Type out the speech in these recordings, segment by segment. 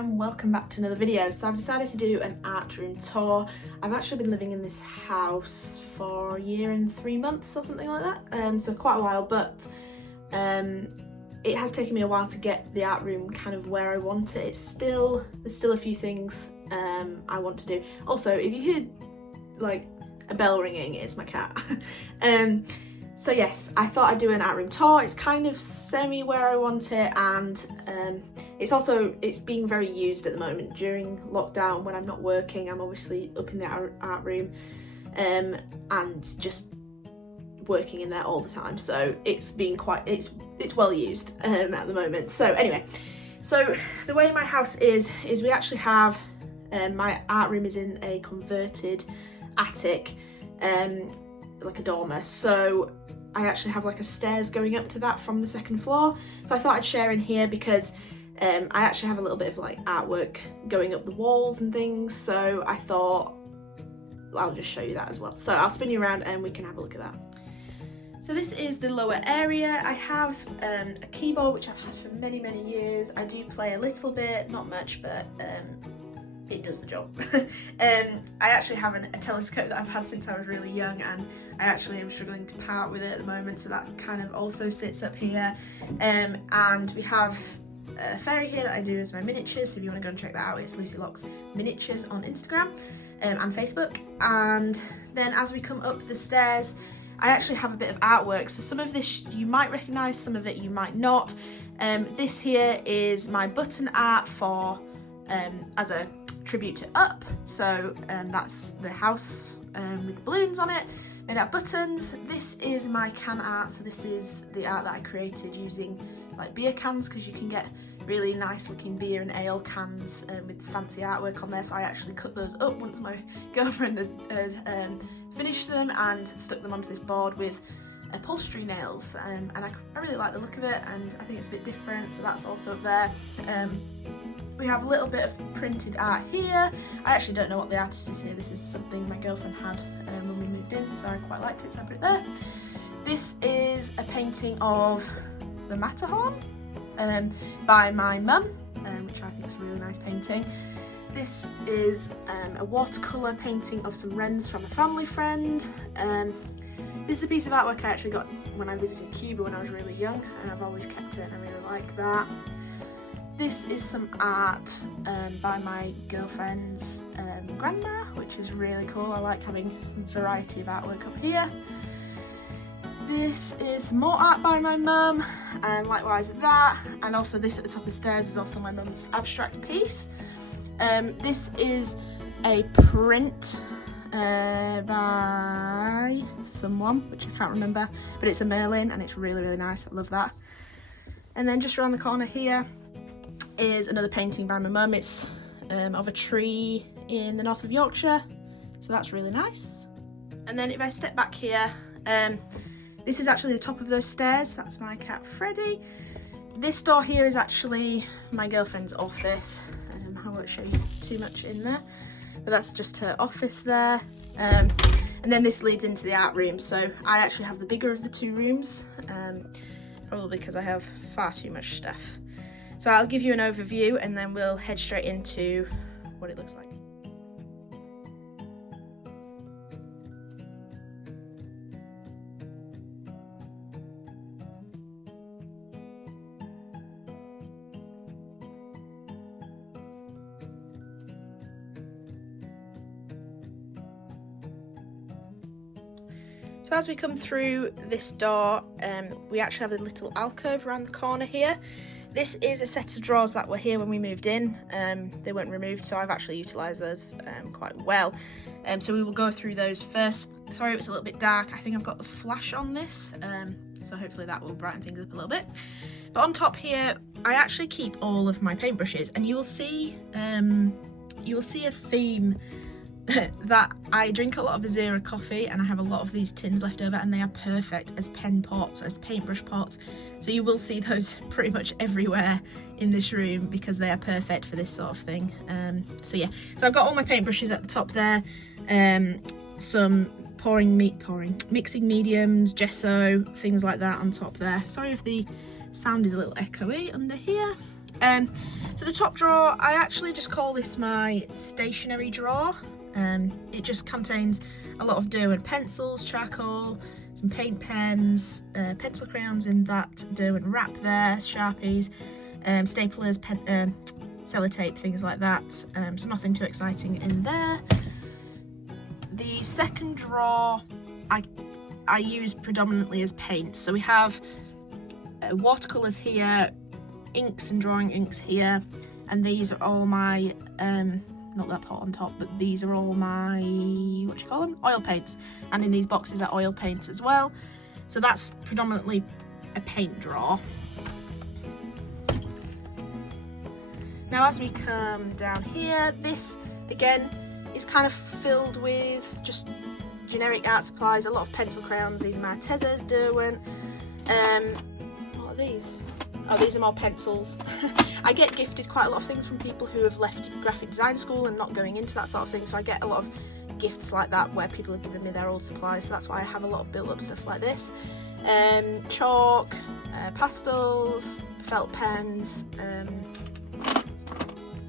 and welcome back to another video. So I've decided to do an art room tour. I've actually been living in this house for a year and 3 months or something like that, so quite a while, but it has taken me a while to get the art room kind of where I want it. There's still a few things I want to do. Also, if you hear like a bell ringing, it's my cat. So yes, I thought I'd do an art room tour. It's kind of semi where I want it, and it's being very used at the moment. During lockdown, when I'm not working, I'm obviously up in the art room and just working in there all the time. So it's well used at the moment. So anyway, so the way my house is we actually have my art room is in a converted attic, like a dormer. So I actually have like a stairs going up to that from the second floor. So I thought I'd share in here because I actually have a little bit of like artwork going up the walls and things. So I thought I'll just show you that as well. So I'll spin you around and we can have a look at that. So this is the lower area. I have a keyboard which I've had for many years. I do play a little bit, not much, but it does the job. I actually have a telescope that I've had since I was really young, and I actually am struggling to part with it at the moment, so that kind of also sits up here. And we have a fairy here that I do as my miniatures, so if you want to go and check that out, it's Lucy Locks Miniatures on Instagram and Facebook. And then as we come up the stairs, I actually have a bit of artwork, so some of this you might recognise, some of it you might not. This here is my button art for as a tribute to Up, so that's the house with the balloons on it, made out of buttons. This is my can art, so this is the art that I created using like beer cans, because you can get really nice looking beer and ale cans with fancy artwork on there. So I actually cut those up once my girlfriend had finished them and stuck them onto this board with upholstery nails, and I really like the look of it, and I think it's a bit different, so that's also up there. We have a little bit of printed art here. I actually don't know what the artist is here. This is something my girlfriend had when we moved in, so I quite liked it, so I put it there. This is a painting of the Matterhorn by my mum, which I think is a really nice painting. This is a watercolour painting of some wrens from a family friend. This is a piece of artwork I actually got when I visited Cuba when I was really young, and I've always kept it and I really like that. This is some art by my girlfriend's grandma, which is really cool. I like having a variety of artwork up here. This is more art by my mum, and likewise that, and also this at the top of the stairs is also my mum's abstract piece. This is a print by someone, which I can't remember, but it's a Merlin and it's really nice. I love that. And then just around the corner here is another painting by my mum. It's of a tree in the north of Yorkshire, so that's really nice. And then if I step back here, this is actually the top of those stairs. That's my cat Freddie. This door here is actually my girlfriend's office. I won't show you too much in there, but that's just her office there. And then this leads into the art room, so I actually have the bigger of the two rooms, probably because I have far too much stuff. So I'll give you an overview and then we'll head straight into what it looks like. So as we come through this door, we actually have a little alcove around the corner here. This is a set of drawers that were here when we moved in. They weren't removed, so I've actually utilised those quite well. So we will go through those first. Sorry, it's a little bit dark. I think I've got the flash on this, so hopefully that will brighten things up a little bit. But on top here, I actually keep all of my paintbrushes, and you will see a theme that I drink a lot of Azera coffee, and I have a lot of these tins left over, and they are perfect as pen pots, as paintbrush pots. So you will see those pretty much everywhere in this room because they are perfect for this sort of thing. So yeah, so I've got all my paintbrushes at the top there, some mixing mediums, gesso, things like that on top there. Sorry if the sound is a little echoey under here. So the top drawer, I actually just call this my stationery drawer. It just contains a lot of dough and pencils, charcoal, some paint pens, pencil crayons in that dough and wrap there, Sharpies, staplers, sellotape, things like that. So nothing too exciting in there. The second drawer I use predominantly as paints. So we have watercolours here, inks and drawing inks here, and these are all my not that pot on top, but these are all my, what do you call them, oil paints, and in these boxes are oil paints as well. So that's predominantly a paint drawer. Now as we come down here, this again is kind of filled with just generic art supplies, a lot of pencil crayons. These are my Tezers, Derwent. What are these? Oh, these are more pencils. I get gifted quite a lot of things from people who have left graphic design school and not going into that sort of thing, so I get a lot of gifts like that where people have given me their old supplies, so that's why I have a lot of built-up stuff like this. Chalk, pastels, felt pens,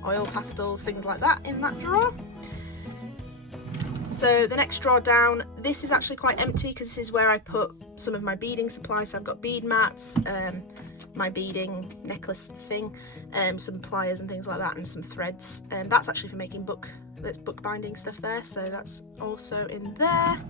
oil pastels, things like that in that drawer. So the next drawer down, this is actually quite empty because this is where I put some of my beading supplies. So I've got bead mats, my beading necklace thing, some pliers and things like that, and some threads. That's actually for making there's book binding stuff there, so that's also in there.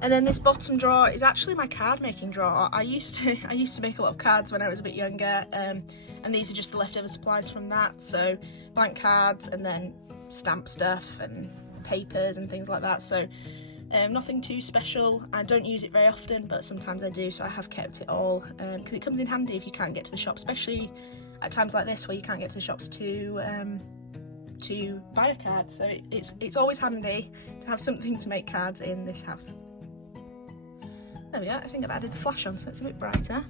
And then this bottom drawer is actually my card making drawer. I used to make a lot of cards when I was a bit younger, and these are just the leftover supplies from that. So blank cards and then stamp stuff and papers and things like that. So nothing too special. I don't use it very often, but sometimes I do, so I have kept it all because it comes in handy if you can't get to the shop, especially at times like this where you can't get to the shops to buy a card. So it's always handy to have something to make cards in this house. There we go. I think I've added the flash on so it's a bit brighter.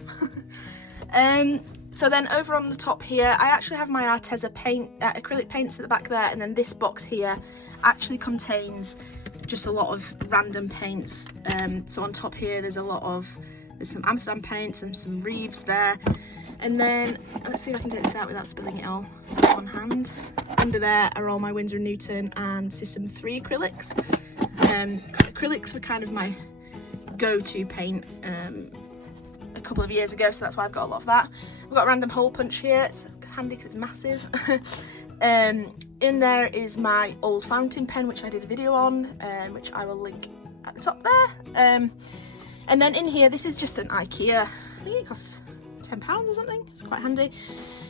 So then over on the top here, I actually have my Arteza acrylic paints at the back there, and then this box here actually contains just a lot of random paints. So on top here there's some Amsterdam paints and some Reeves there, and then let's see if I can take this out without spilling it all with one hand. Under there are all my Winsor & Newton and System 3 acrylics. Acrylics were kind of my go-to paint a couple of years ago, so that's why I've got a lot of that. We've got a random hole punch here, it's handy because it's massive. In there is my old fountain pen, which I did a video on, which I will link at the top there. And then in here, this is just an Ikea, I think it costs £10 or something, it's quite handy.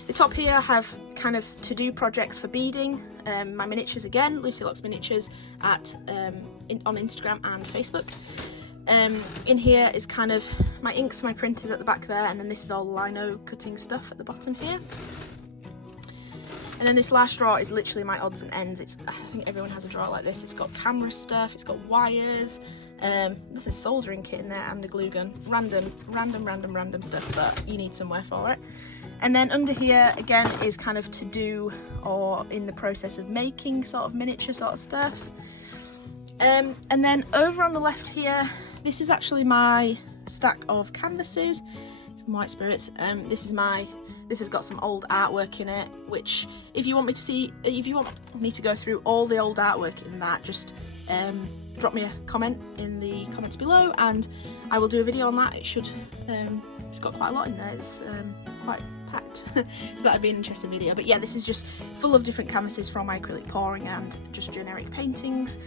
The top here I have kind of to-do projects for beading, my miniatures again, Lucy Locks Miniatures on Instagram and Facebook. In here is kind of my inks, my printers at the back there, and then this is all lino cutting stuff at the bottom here. And then this last drawer is literally my odds and ends. I think everyone has a drawer like this. It's got camera stuff, it's got wires, there's a soldering kit in there and a glue gun. Random stuff, but you need somewhere for it. And then under here again is kind of to do or in the process of making sort of miniature sort of stuff. And then over on the left here, this is actually my stack of canvases, some white spirits. This has got some old artwork in it, which if you want me to go through all the old artwork in that, just drop me a comment in the comments below and I will do a video on that. It's got quite a lot in there, it's quite packed, so that'd be an interesting video. But yeah, this is just full of different canvases from my acrylic pouring and just generic paintings.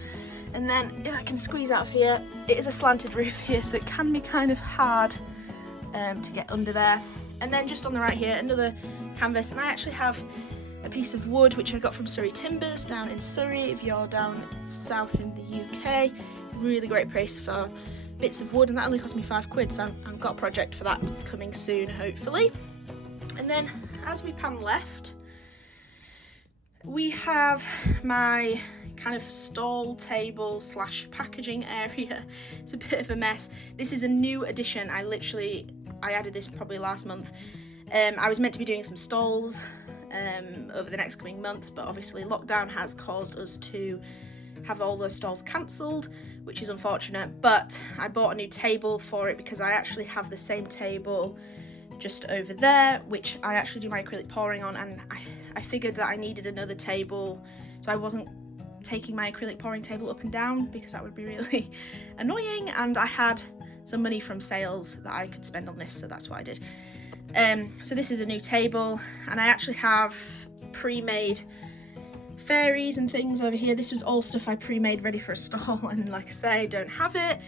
And then if I can squeeze out of here, it is a slanted roof here, so it can be kind of hard to get under there. And then just on the right here, another canvas, and I actually have a piece of wood which I got from Surrey Timbers down in Surrey. If you're down south in the UK, really great place for bits of wood, and that only cost me £5, so I've got a project for that coming soon, hopefully. And then as we pan left, we have my kind of stall table / packaging area. It's a bit of a mess. This is a new addition. I added this probably last month. I was meant to be doing some stalls over the next coming months, but obviously lockdown has caused us to have all those stalls cancelled, which is unfortunate. But I bought a new table for it because I actually have the same table just over there, which I actually do my acrylic pouring on, and I figured that I needed another table, so I wasn't taking my acrylic pouring table up and down because that would be really annoying, and I had some money from sales that I could spend on this, so that's what I did. So this is a new table, and I actually have pre-made fairies and things over here. This was all stuff I pre-made ready for a stall, and like I say, I don't have it.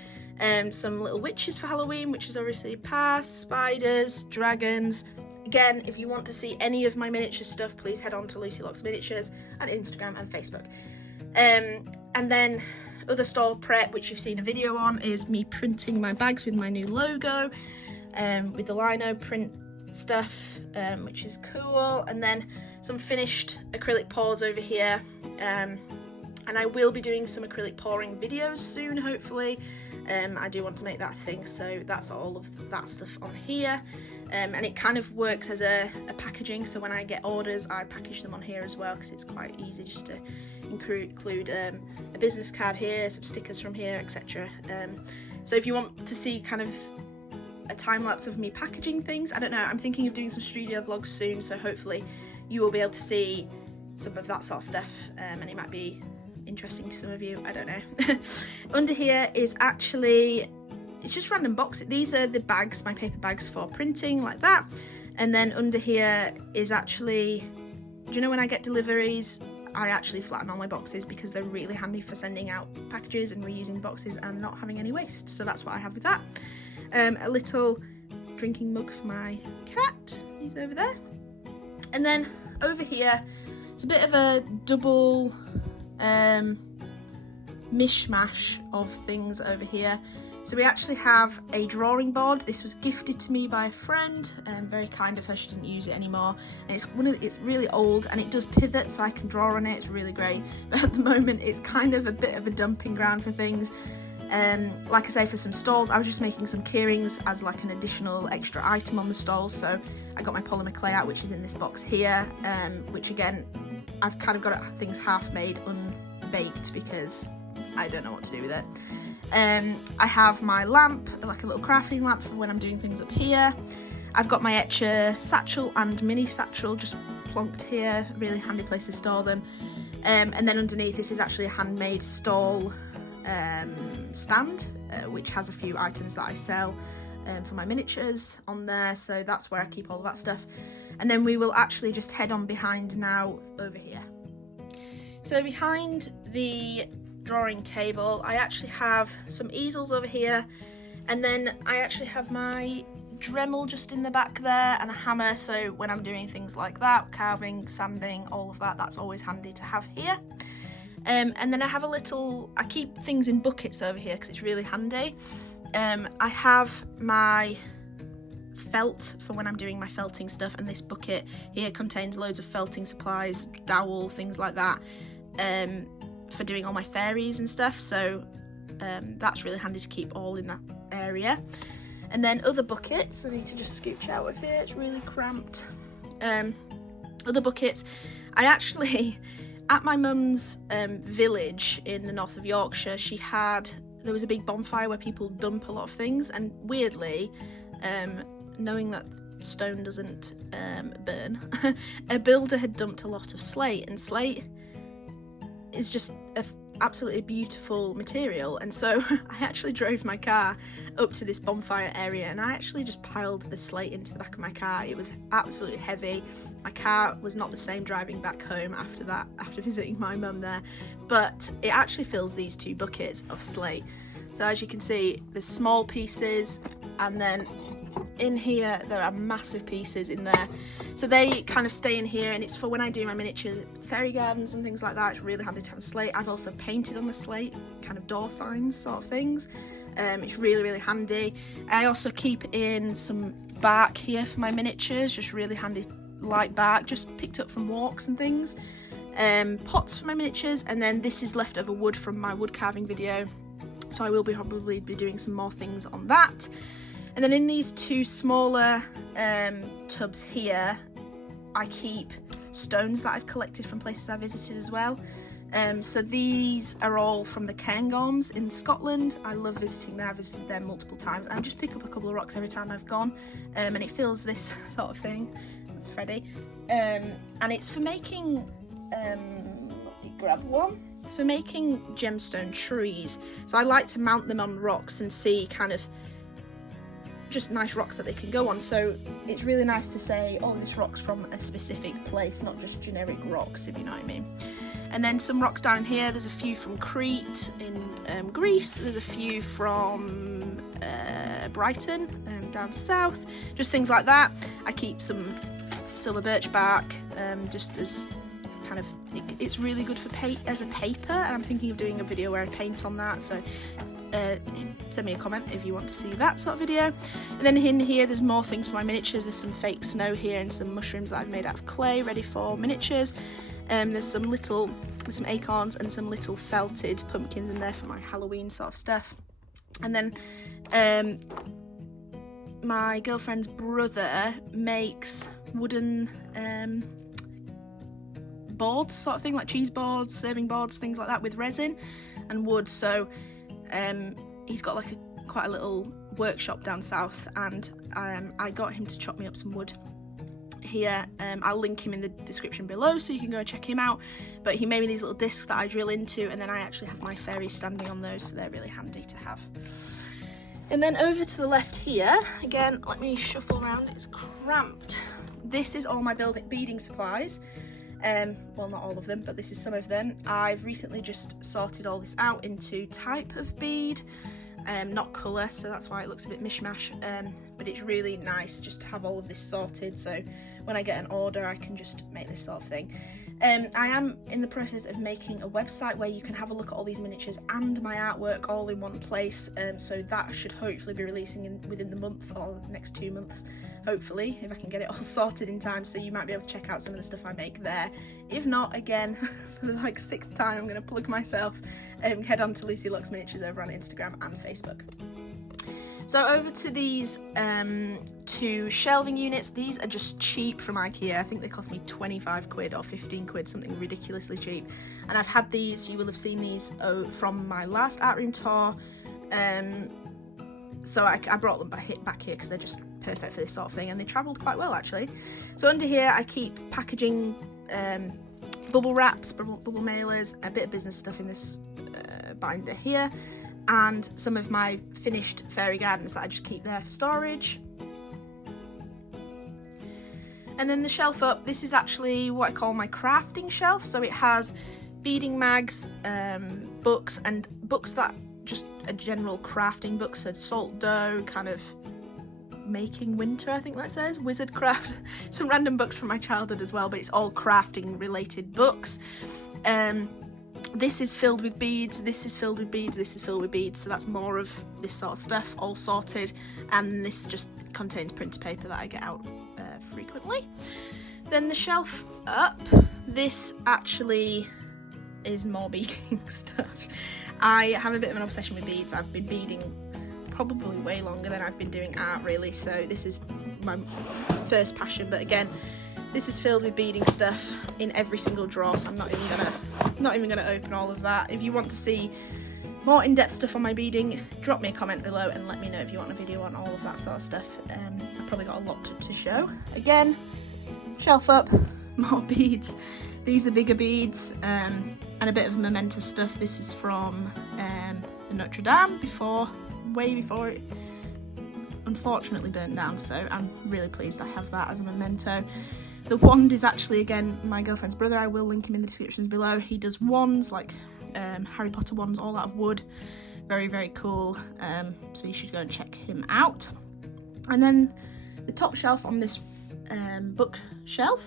Some little witches for Halloween, which is obviously past, spiders, dragons. Again, if you want to see any of my miniature stuff, please head on to Lucy Locks Miniatures on Instagram and Facebook. And then other stall prep, which you've seen a video on, is me printing my bags with my new logo, with the lino print stuff, which is cool. And then some finished acrylic pours over here. And I will be doing some acrylic pouring videos soon, hopefully. I do want to make that thing, so that's all of that stuff on here. And it kind of works as a packaging, so when I get orders I package them on here as well, because it's quite easy just to include a business card here, some stickers from here, etc. So if you want to see kind of a time-lapse of me packaging things, I don't know, I'm thinking of doing some studio vlogs soon, so hopefully you will be able to see some of that sort of stuff, and it might be interesting to some of you, I don't know. Under here is actually, it's just random boxes. These are the bags, my paper bags for printing, like that. And then under here is actually, do you know when I get deliveries, I actually flatten all my boxes because they're really handy for sending out packages and reusing boxes and not having any waste. So that's what I have with that. A little drinking mug for my cat, he's over there. And then over here, it's a bit of a double mishmash of things over here. So we actually have a drawing board. This was gifted to me by a friend, very kind of her, she didn't use it anymore. And it's really old, and it does pivot so I can draw on it, it's really great. But at the moment it's kind of a bit of a dumping ground for things. Like I say, for some stalls, I was just making some keyrings as like an additional extra item on the stall. So I got my polymer clay out, which is in this box here, which again, I've kind of got things half made, unbaked, because I don't know what to do with it. I have my lamp, like a little crafting lamp for when I'm doing things up here. I've got my Etcher satchel and mini satchel just plonked here, really handy place to store them. And then underneath, this is actually a handmade stall stand, which has a few items that I sell for my miniatures on there, so that's where I keep all of that stuff. And then we will actually just head on behind now over here. So behind the drawing table, I actually have some easels over here, and then I actually have my Dremel just in the back there, and a hammer, so when I'm doing things like that, carving, sanding, all of that, that's always handy to have here. And then I have I keep things in buckets over here because it's really handy. I have my felt for when I'm doing my felting stuff, and this bucket here contains loads of felting supplies, dowel, things like that, for doing all my fairies and stuff, so that's really handy to keep all in that area. And then other buckets, I need to just scooch out of here, it's really cramped. Other buckets, I actually, at my mum's village in the north of Yorkshire, there was a big bonfire where people dump a lot of things, and weirdly, knowing that stone doesn't burn, a builder had dumped a lot of slate, and slate is just an absolutely beautiful material, and so I actually drove my car up to this bonfire area, and I actually just piled the slate into the back of my car. It was absolutely heavy. My car was not the same driving back home after that, after visiting my mum there, but it actually fills these 2 buckets of slate. So as you can see, there's small pieces, and then in here there are massive pieces in there, so they kind of stay in here, and it's for when I do my miniature fairy gardens and things like that. It's really handy to have a slate. I've also painted on the slate kind of door signs sort of things. It's really handy. I also keep in some bark here for my miniatures, just really handy light bark, just picked up from walks and things. Pots for my miniatures, and then this is leftover wood from my wood carving video, so I will probably be doing some more things on that. And then in these 2 smaller tubs here, I keep stones that I've collected from places I visited as well. So these are all from the Cairngorms in Scotland. I love visiting there. I've visited there multiple times. I just pick up a couple of rocks every time I've gone, and it fills this sort of thing. That's Freddie. And it's for making, let me grab one. It's for making gemstone trees. So I like to mount them on rocks and see kind of just nice rocks that they can go on. So it's really nice to say, oh, this rock's from a specific place, not just generic rocks, if you know what I mean. And then some rocks down here. There's a few from Crete in Greece. There's a few from Brighton down south. Just things like that. I keep some silver birch bark just as kind of, it's really good for as a paper, and I'm thinking of doing a video where I paint on that. So send me a comment if you want to see that sort of video. And then in here there's more things for my miniatures. There's some fake snow here and some mushrooms that I've made out of clay ready for miniatures. There's some acorns and some little felted pumpkins in there for my Halloween sort of stuff. And then my girlfriend's brother makes wooden boards sort of thing, like cheese boards, serving boards, things like that, with resin and wood. So he's got like quite a little workshop down south, and I got him to chop me up some wood here. I'll link him in the description below so you can go and check him out. But he made me these little discs that I drill into, and then I actually have my fairies standing on those, so they're really handy to have. And then over to the left here, again, let me shuffle around, it's cramped. This is all my beading supplies. Well, not all of them, but this is some of them. I've recently just sorted all this out into type of bead, not colour, so that's why it looks a bit mishmash, but it's really nice just to have all of this sorted, so when I get an order I can just make this sort of thing. I am in the process of making a website where you can have a look at all these miniatures and my artwork all in one place, so that should hopefully be releasing within the month or the next 2 months, hopefully, if I can get it all sorted in time, so you might be able to check out some of the stuff I make there. If not, again, for the like 6th time, I'm going to plug myself, head on to Lucy Lux Miniatures over on Instagram and Facebook. So over to these 2 shelving units. These are just cheap from Ikea. I think they cost me 25 quid or 15 quid, something ridiculously cheap. And I've had these, you will have seen these from my last art room tour. So I brought them back here because they're just perfect for this sort of thing, and they travelled quite well actually. So under here I keep packaging bubble wraps, bubble mailers, a bit of business stuff in this binder here, and some of my finished fairy gardens that I just keep there for storage. And then the shelf up, this is actually what I call my crafting shelf. So it has beading mags, books, and books that just a general crafting book, so salt dough, kind of making winter, I think that says, wizard craft, some random books from my childhood as well, but it's all crafting related books. This is filled with beads, this is filled with beads, this is filled with beads, so that's more of this sort of stuff, all sorted, and this just contains printer paper that I get out frequently. Then the shelf up, this actually is more beading stuff. I have a bit of an obsession with beads. I've been beading probably way longer than I've been doing art really, so this is my first passion, but again, this is filled with beading stuff in every single drawer, so I'm not even gonna open all of that. If you want to see more in-depth stuff on my beading, drop me a comment below and let me know if you want a video on all of that sort of stuff. I've probably got a lot to show. Again, shelf up, more beads. These are bigger beads, and a bit of memento stuff. This is from the Notre Dame, way before it unfortunately burnt down, so I'm really pleased I have that as a memento. The wand is actually, again, my girlfriend's brother. I will link him in the descriptions below. He does wands, like Harry Potter wands, all out of wood. Very, very cool. So you should go and check him out. And then the top shelf on this bookshelf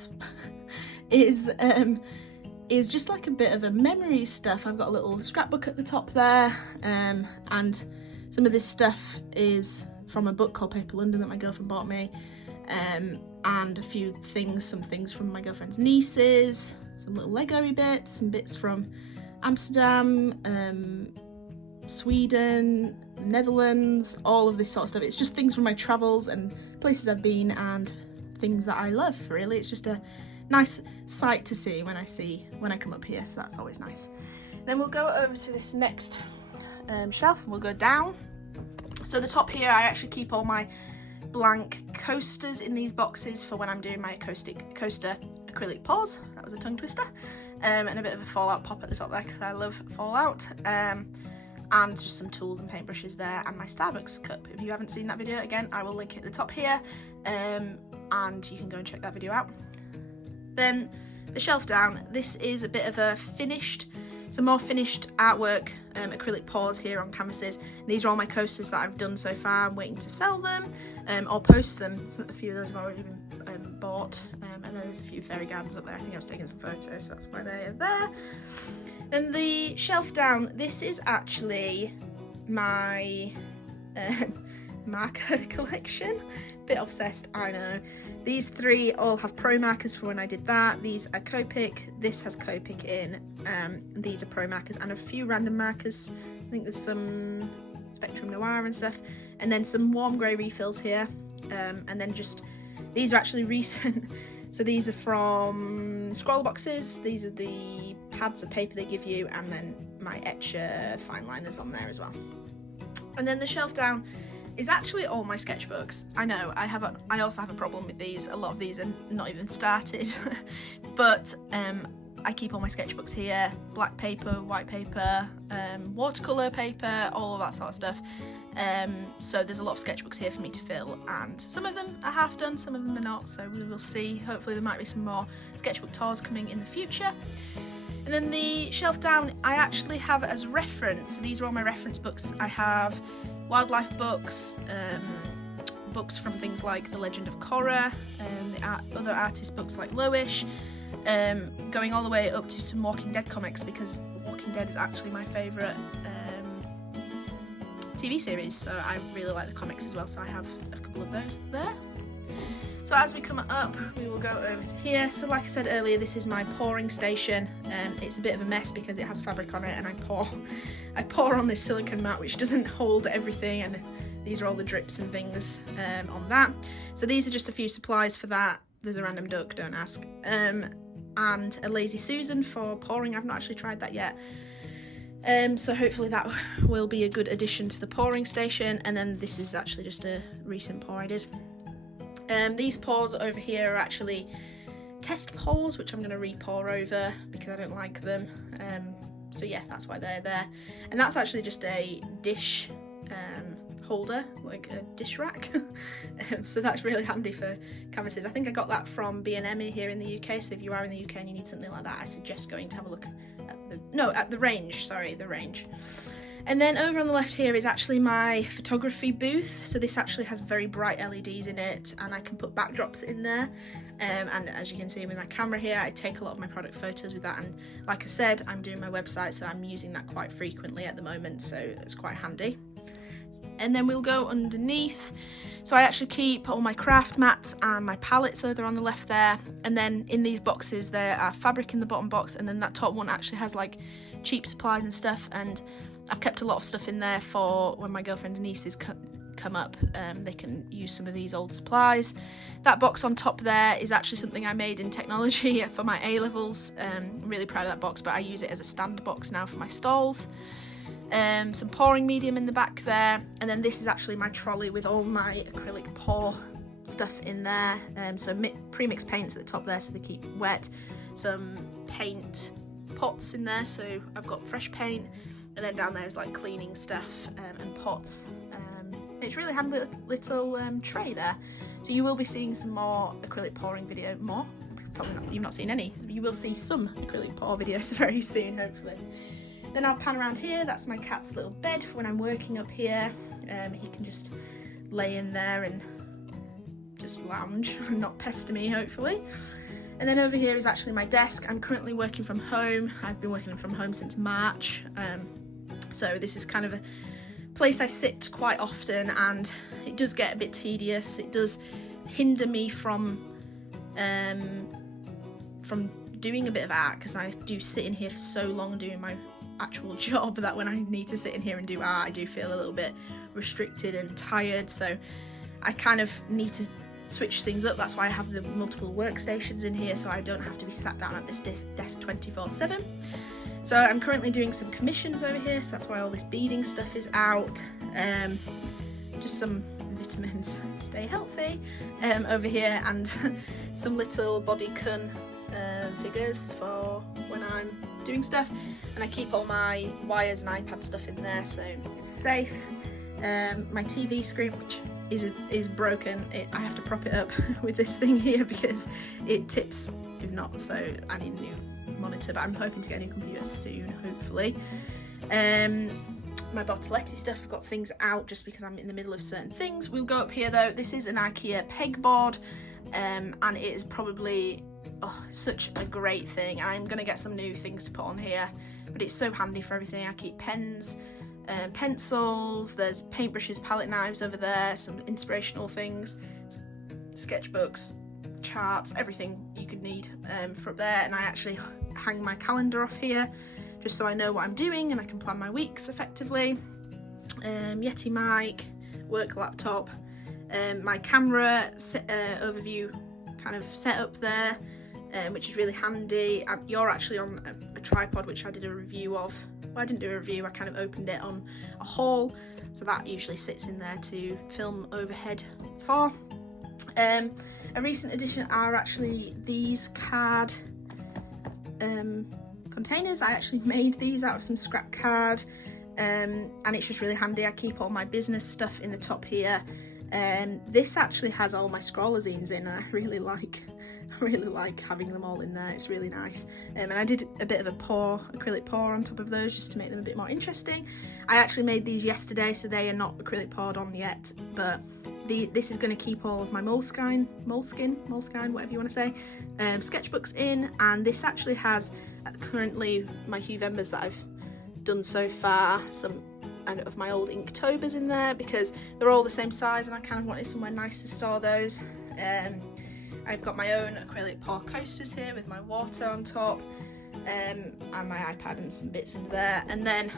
is just like a bit of a memory stuff. I've got a little scrapbook at the top there, and some of this stuff is from a book called Paper London that my girlfriend bought me, and a few things, some things from my girlfriend's nieces, some little Lego-y bits, some bits from Amsterdam, Sweden, Netherlands, all of this sort of stuff. It's just things from my travels and places I've been and things that I love, really. It's just a nice sight to see when I come up here, so that's always nice. Then we'll go over to this next shelf and we'll go down. So the top here, I actually keep all my blank coasters in these boxes for when I'm doing my coaster acrylic pours. That was a tongue twister. And a bit of a Fallout pop at the top there because I love Fallout. And just some tools and paintbrushes there, and my Starbucks cup. If you haven't seen that video, again, I will link it at the top here, and you can go and check that video out. Then the shelf down, this is a bit of a some more finished artwork, acrylic pours here on canvases. These are all my coasters that I've done so far. I'm waiting to sell them or post them. A few of those have already been bought, and then there's a few fairy gardens up there. I think I was taking some photos, so that's why they are there. Then the shelf down, this is actually my marker collection. Bit obsessed, I know. These three all have pro markers for when I did that. These are Copic, this has Copic in, these are pro markers, and a few random markers. I think there's some Spectrum Noir and stuff, and then some warm grey refills here, and then just, these are actually recent. So these are from scroll boxes. These are the pads of paper they give you, and then my Etcher fine liners on there as well. And then the shelf down is actually all my sketchbooks. I know I also have a problem with these. A lot of these are not even started, but I keep all my sketchbooks here. Black paper, white paper, watercolour paper, all of that sort of stuff. So there's a lot of sketchbooks here for me to fill, and some of them are half done, some of them are not, so we will see. Hopefully there might be some more sketchbook tours coming in the future. And then the shelf down, I actually have as reference, so these are all my reference books. I have wildlife books, books from things like The Legend of Korra, other artist books like Lowish, going all the way up to some Walking Dead comics, because Walking Dead is actually my favourite TV series, so I really like the comics as well, so I have a couple of those there. So as we come up, we will go over to here. So like I said earlier, this is my pouring station. It's a bit of a mess because it has fabric on it, and I pour on this silicone mat which doesn't hold everything, and these are all the drips and things on that. So these are just a few supplies for that. There's a random duck, don't ask. And a Lazy Susan for pouring. I've not actually tried that yet. So hopefully that will be a good addition to the pouring station. And then this is actually just a recent pour I did. These pours over here are actually test pours, which I'm going to re-pour over because I don't like them. So yeah, that's why they're there. And that's actually just a dish holder, like a dish rack. So that's really handy for canvases. I think I got that from B&M here in the UK, so if you are in the UK and you need something like that, I suggest going to have a look at the range, sorry, the range. And then over on the left here is actually my photography booth. So this actually has very bright LEDs in it, and I can put backdrops in there. And as you can see with my camera here, I take a lot of my product photos with that. And like I said, I'm doing my website, so I'm using that quite frequently at the moment, so it's quite handy. And then we'll go underneath. So I actually keep all my craft mats and my palettes over on the left there. And then in these boxes, there are fabric in the bottom box, and then that top one actually has like cheap supplies and stuff. And I've kept a lot of stuff in there for when my girlfriend's nieces come up, they can use some of these old supplies. That box on top there is actually something I made in technology for my A-levels. I'm really proud of that box, but I use it as a stand box now for my stalls. Some pouring medium in the back there, and then this is actually my trolley with all my acrylic pour stuff in there. So pre-mixed paints at the top there so they keep wet. Some paint pots in there, so I've got fresh paint. And then down there is like cleaning stuff and pots. It's really handy little tray there. So you will be seeing some more acrylic pouring video. Probably not, you've not seen any. You will see some acrylic pour videos very soon, hopefully. Then I'll pan around here. That's my cat's little bed for when I'm working up here. He can just lay in there and just lounge and not pester me, hopefully. And then over here is actually my desk. I'm currently working from home. I've been working from home since March. So this is kind of a place I sit quite often, and it does get a bit tedious. It does hinder me from doing a bit of art, because I do sit in here for so long doing my actual job that when I need to sit in here and do art, I do feel a little bit restricted and tired. So I kind of need to switch things up. That's why I have the multiple workstations in here, so I don't have to be sat down at this desk 24/7. So I'm currently doing some commissions over here, so that's why all this beading stuff is out. Just some vitamins, stay healthy over here, and some little bodycon figures for when I'm doing stuff, and I keep all my wires and iPad stuff in there so it's safe. My TV screen, which is broken, I have to prop it up with this thing here because it tips if not, so I need a new monitor, but I'm hoping to get a new computer soon, hopefully. My Bottletti stuff, I've got things out just because I'm in the middle of certain things. We'll go up here though. This is an Ikea Pegboard, and it is probably such a great thing. I'm gonna get some new things to put on here, but it's so handy for everything. I keep pens, pencils, there's paintbrushes, palette knives over there, some inspirational things, sketchbooks, charts, everything you could need for up there. And I actually hang my calendar off here just so I know what I'm doing and I can plan my weeks effectively. Yetee mic, work laptop, my camera overview kind of set up there, which is really handy. You're actually on a tripod, which I did a review of. Well, I didn't do a review, I kind of opened it on a haul, so that usually sits in there to film overhead for. A recent addition are actually these card containers. I actually made these out of some scrap card, and it's just really handy. I keep all my business stuff in the top here. This actually has all my scroller zines in, and I really like having them all in there. It's really nice. And I did a bit of a acrylic pour on top of those just to make them a bit more interesting. I actually made these yesterday, so they are not acrylic poured on yet, but this is going to keep all of my moleskin, whatever you want to say, sketchbooks in. And this actually has currently my Huvembers that I've done so far, some of my old Inktober's in there because they're all the same size and I kind of wanted somewhere nice to store those. I've got my own acrylic pour coasters here with my water on top, and my iPad and some bits in there. And then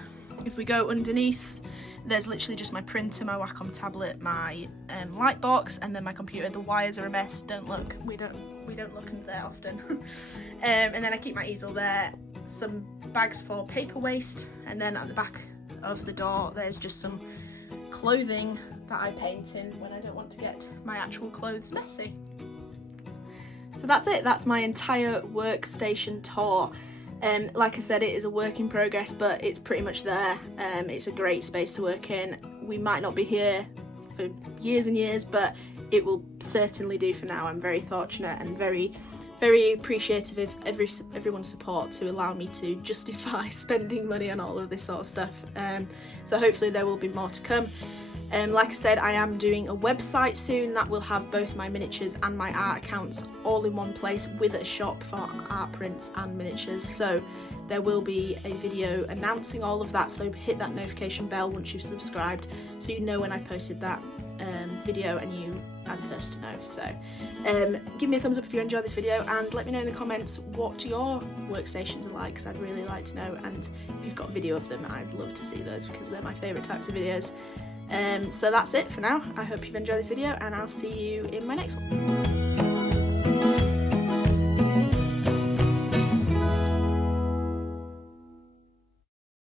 if we go underneath, there's literally just my printer, my Wacom tablet, my Lightworks, and then my computer. The wires are a mess. Don't look. We don't look under there often. And then I keep my easel there, some bags for paper waste, and then at the back of the door there's just some clothing that I paint in when I don't want to get my actual clothes messy. So that's it. That's my entire workstation tour. Like I said, it is a work in progress, but it's pretty much there. It's a great space to work in. We might not be here for years and years, but it will certainly do for now. I'm very fortunate and very, very appreciative of everyone's support to allow me to justify spending money on all of this sort of stuff. So hopefully there will be more to come. Like I said, I am doing a website soon that will have both my miniatures and my art accounts all in one place, with a shop for art prints and miniatures. So there will be a video announcing all of that, so hit that notification bell once you've subscribed so you know when I posted that video and you are the first to know. So give me a thumbs up if you enjoyed this video, and let me know in the comments what your workstations are like, because I'd really like to know. And if you've got a video of them, I'd love to see those because they're my favourite types of videos. So that's it for now. I hope you've enjoyed this video, and I'll see you in my next one.